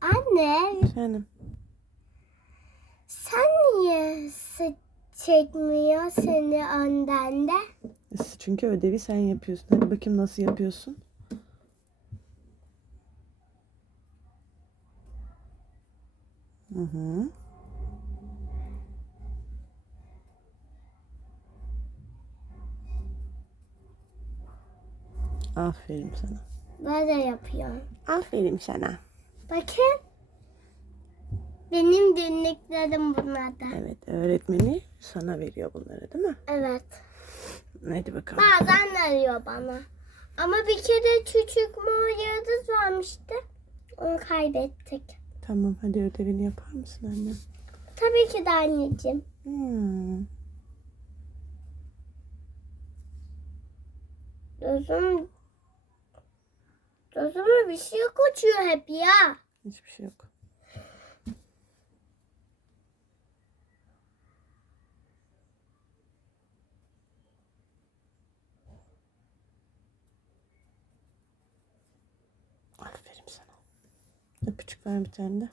Anne Efendim. sen niye sık çekmiyor seni önden de? Çünkü ödevi sen yapıyorsun. Hadi bakayım nasıl yapıyorsun. Hı hı. Aferin sana. Böyle yapıyorum. Aferin sana. Bakın. Benim günlüklerim bunlar da. Evet öğretmeni sana veriyor bunları değil mi? Evet. Hadi bakalım. Bazen arıyor bana. Ama bir kere küçük mor yıldız varmıştı. Onu kaybettik. Tamam hadi ödevini yapar mısın anne? Tabii ki de anneciğim. Hmm. Gözüm... Gözüme bir şey kaçıyor hep ya. Hiçbir şey yok. Aferin sana. Öpücük ver bir tane de.